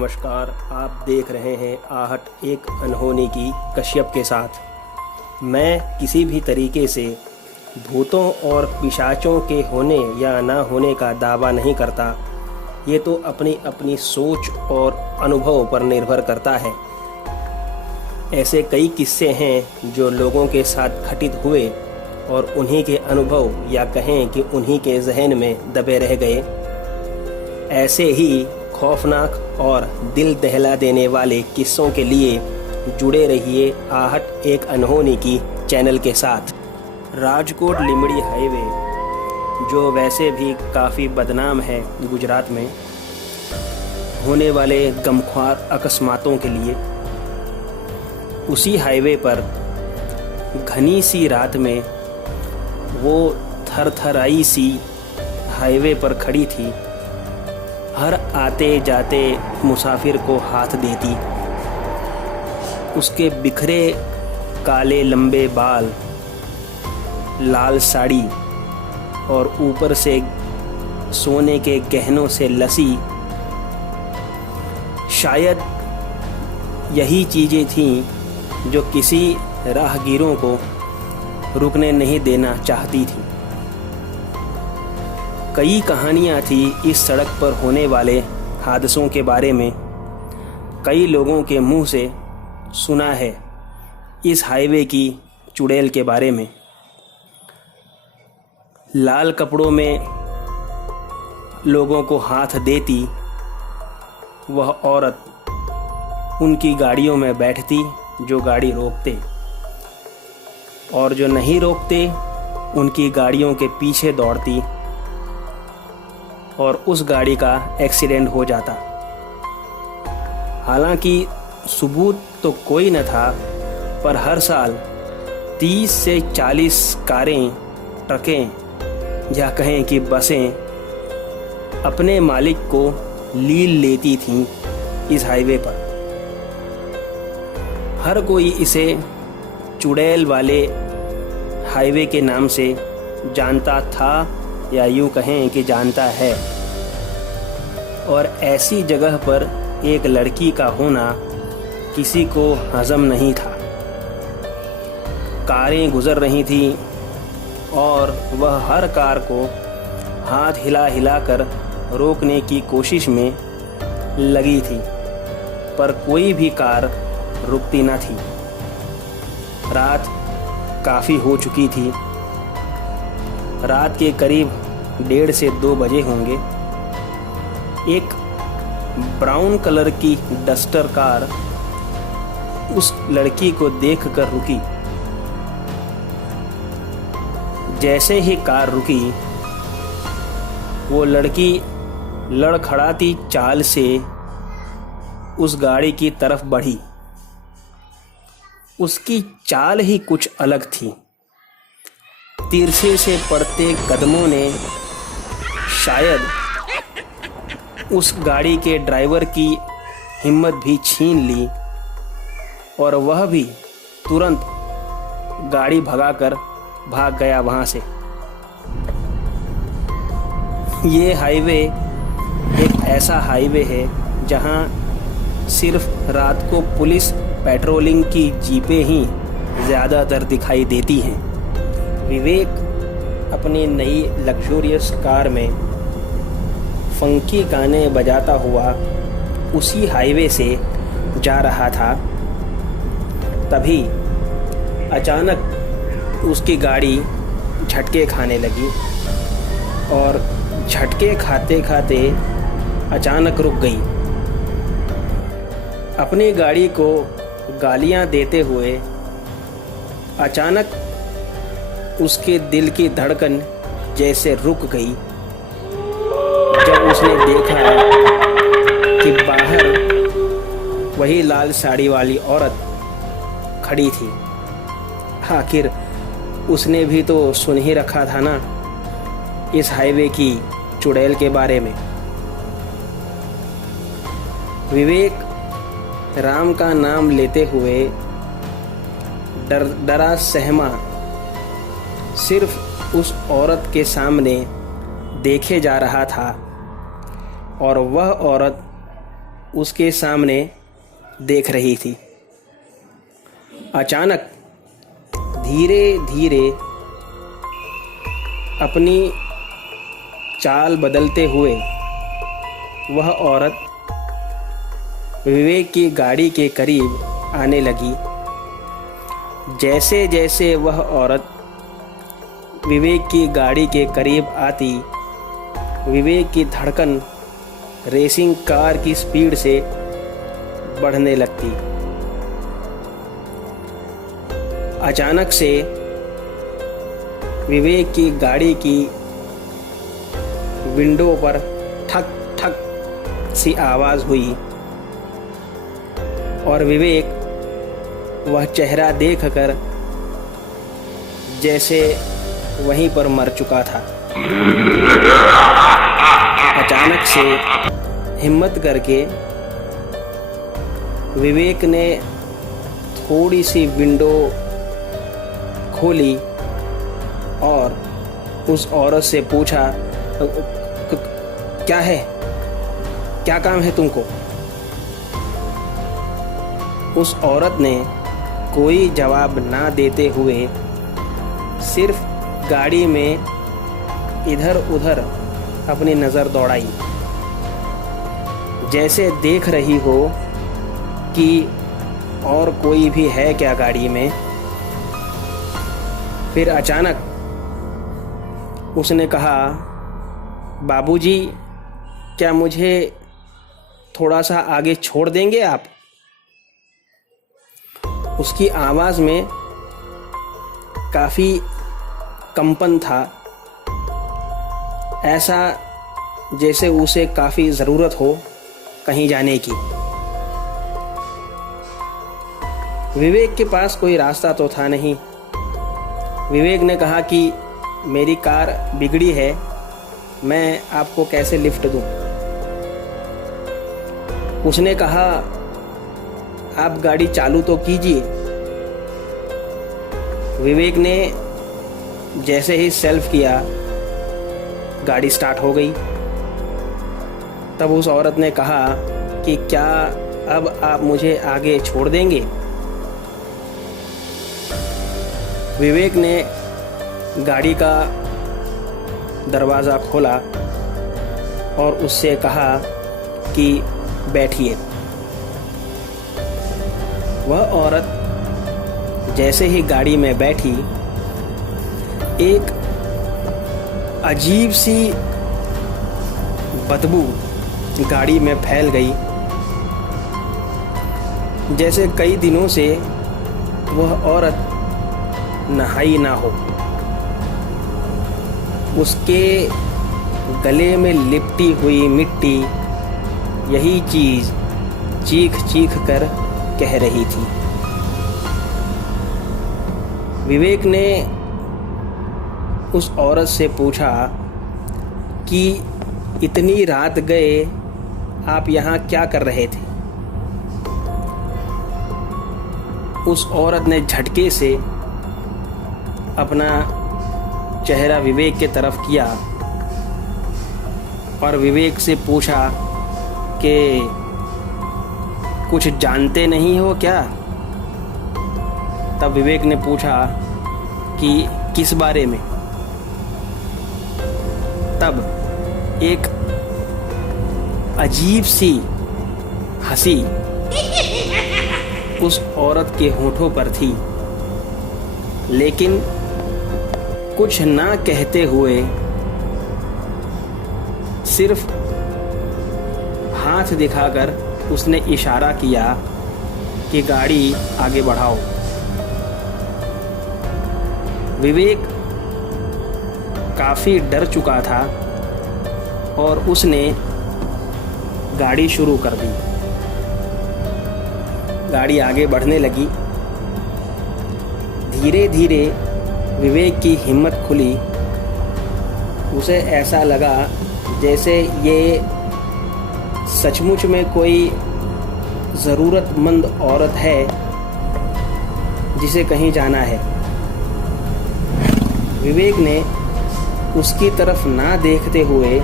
नमस्कार। आप देख रहे हैं आहट एक अनहोनी की कश्यप के साथ। मैं किसी भी तरीके से भूतों और पिशाचों के होने या ना होने का दावा नहीं करता। ये तो अपनी अपनी सोच और अनुभव पर निर्भर करता है। ऐसे कई किस्से हैं जो लोगों के साथ घटित हुए और उन्हीं के अनुभव या कहें कि उन्हीं के जहन में दबे रह गए। ऐसे ही खौफनाक और दिल दहला देने वाले किस्सों के लिए जुड़े रहिए आहट एक अनहोनी की चैनल के साथ। राजकोट लिमड़ी हाईवे, जो वैसे भी काफ़ी बदनाम है गुजरात में होने वाले गमख्वार अकस्मातों के लिए, उसी हाईवे पर घनी सी रात में वो थरथराई सी हाईवे पर खड़ी थी। हर आते जाते मुसाफिर को हाथ देती। उसके बिखरे काले लंबे बाल, लाल साड़ी और ऊपर से सोने के गहनों से लसी, शायद यही चीज़ें थीं जो किसी राहगीरों को रुकने नहीं देना चाहती थी। कई कहानियाँ थी इस सड़क पर होने वाले हादसों के बारे में। कई लोगों के मुंह से सुना है इस हाईवे की चुड़ैल के बारे में। लाल कपड़ों में लोगों को हाथ देती वह औरत उनकी गाड़ियों में बैठती जो गाड़ी रोकते, और जो नहीं रोकते उनकी गाड़ियों के पीछे दौड़ती और उस गाड़ी का एक्सीडेंट हो जाता। हालांकि सबूत तो कोई न था, पर हर साल 30 से 40 कारें, ट्रकें या कहें कि बसें अपने मालिक को लील लेती थीं इस हाईवे पर। हर कोई इसे चुड़ैल वाले हाईवे के नाम से जानता था, या यूँ कहें कि जानता है। और ऐसी जगह पर एक लड़की का होना किसी को हजम नहीं था। कारें गुजर रही थीं और वह हर कार को हाथ हिला हिला कर रोकने की कोशिश में लगी थी, पर कोई भी कार रुकती न थी। रात काफ़ी हो चुकी थी। रात के करीब 1:30 से 2 बजे होंगे। एक ब्राउन कलर की डस्टर कार उस लड़की को देखकर रुकी। जैसे ही कार रुकी, वो लड़की लड़खड़ाती चाल से उस गाड़ी की तरफ बढ़ी। उसकी चाल ही कुछ अलग थी। तिरछे से पड़ते कदमों ने शायद उस गाड़ी के ड्राइवर की हिम्मत भी छीन ली, और वह भी तुरंत गाड़ी भगाकर भाग गया वहां से। ये हाईवे एक ऐसा हाईवे है जहां सिर्फ रात को पुलिस पेट्रोलिंग की जीपें ही ज़्यादातर दिखाई देती हैं। विवेक अपनी नई लग्जूरियस कार में फंकी गाने बजाता हुआ उसी हाईवे से जा रहा था। तभी अचानक उसकी गाड़ी झटके खाने लगी, और झटके खाते खाते अचानक रुक गई। अपनी गाड़ी को गालियां देते हुए अचानक उसके दिल की धड़कन जैसे रुक गई जब उसने देखा कि बाहर वही लाल साड़ी वाली औरत खड़ी थी। आखिर उसने भी तो सुन ही रखा था ना इस हाईवे की चुड़ैल के बारे में। विवेक राम का नाम लेते हुए डरा सहमा सिर्फ उस औरत के सामने देखे जा रहा था, और वह औरत उसके सामने देख रही थी। अचानक धीरे धीरे अपनी चाल बदलते हुए वह औरत विवेक की गाड़ी के करीब आने लगी। जैसे जैसे वह औरत विवेक की गाड़ी के करीब आती, विवेक की धड़कन रेसिंग कार की स्पीड से बढ़ने लगती। अचानक से विवेक की गाड़ी की विंडो पर ठक ठक सी आवाज़ हुई और विवेक वह चेहरा देखकर जैसे वहीं पर मर चुका था। अचानक से हिम्मत करके विवेक ने थोड़ी सी विंडो खोली और उस औरत से पूछा, क्या है, क्या काम है तुमको? उस औरत ने कोई जवाब ना देते हुए सिर्फ गाड़ी में इधर उधर अपनी नज़र दौड़ाई, जैसे देख रही हो कि और कोई भी है क्या गाड़ी में। फिर अचानक उसने कहा, बाबूजी, क्या मुझे थोड़ा सा आगे छोड़ देंगे आप? उसकी आवाज़ में काफ़ी कंपन था, ऐसा जैसे उसे काफ़ी ज़रूरत हो कहीं जाने की। विवेक के पास कोई रास्ता तो था नहीं। विवेक ने कहा कि मेरी कार बिगड़ी है, मैं आपको कैसे लिफ्ट दूं? उसने कहा, आप गाड़ी चालू तो कीजिए। विवेक ने जैसे ही सेल्फ किया, गाड़ी स्टार्ट हो गई। तब उस औरत ने कहा कि क्या अब आप मुझे आगे छोड़ देंगे? विवेक ने गाड़ी का दरवाज़ा खोला और उससे कहा कि बैठिए। वह औरत जैसे ही गाड़ी में बैठी, एक अजीब सी बदबू गाड़ी में फैल गई, जैसे कई दिनों से वह औरत नहाई ना हो। उसके गले में लिपटी हुई मिट्टी यही चीज़ चीख चीख कर कह रही थी। विवेक ने उस औरत से पूछा कि इतनी रात गए आप यहाँ क्या कर रहे थे? उस औरत ने झटके से अपना चेहरा विवेक के तरफ किया और विवेक से पूछा कि कुछ जानते नहीं हो क्या? तब विवेक ने पूछा कि किस बारे में? तब एक अजीब सी हंसी उस औरत के होठों पर थी, लेकिन कुछ ना कहते हुए सिर्फ हाथ दिखाकर उसने इशारा किया कि गाड़ी आगे बढ़ाओ। विवेक काफ़ी डर चुका था और उसने गाड़ी शुरू कर दी। गाड़ी आगे बढ़ने लगी। धीरे धीरे विवेक की हिम्मत खुली। उसे ऐसा लगा जैसे ये सचमुच में कोई ज़रूरतमंद औरत है जिसे कहीं जाना है। विवेक ने उसकी तरफ ना देखते हुए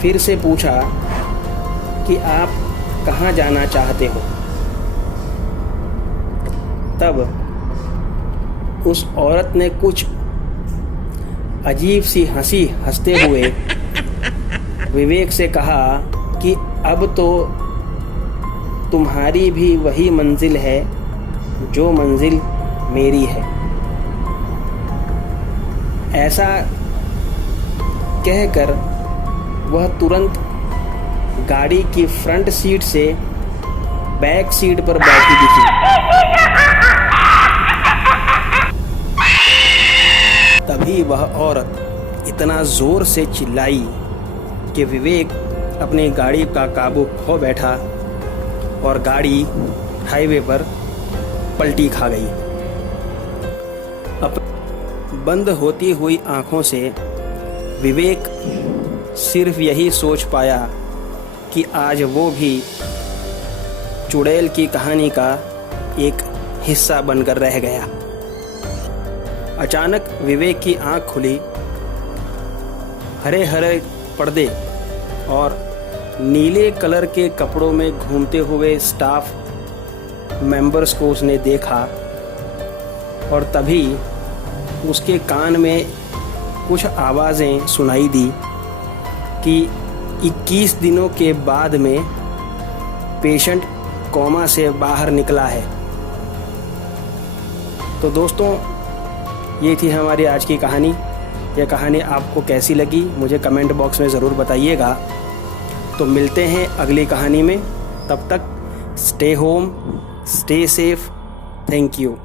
फिर से पूछा कि आप कहाँ जाना चाहते हो। तब उस औरत ने कुछ अजीब सी हंसी हंसते हुए विवेक से कहा कि अब तो तुम्हारी भी वही मंजिल है जो मंजिल मेरी है। ऐसा कहकर वह तुरंत गाड़ी की फ्रंट सीट से बैक सीट पर बैठी दिखी। तभी वह औरत इतना जोर से चिल्लाई कि विवेक अपनी गाड़ी का काबू खो बैठा और गाड़ी हाईवे पर पलटी खा गई। अब बंद होती हुई आंखों से विवेक सिर्फ यही सोच पाया कि आज वो भी चुड़ैल की कहानी का एक हिस्सा बनकर रह गया। अचानक विवेक की आंख खुली। हरे हरे पर्दे और नीले कलर के कपड़ों में घूमते हुए स्टाफ मेंबर्स को उसने देखा और तभी उसके कान में कुछ आवाज़ें सुनाई दी कि 21 दिनों के बाद में पेशेंट कोमा से बाहर निकला है। तो दोस्तों, ये थी हमारी आज की कहानी। यह कहानी आपको कैसी लगी मुझे कमेंट बॉक्स में ज़रूर बताइएगा। तो मिलते हैं अगली कहानी में। तब तक stay home, stay safe. Thank you.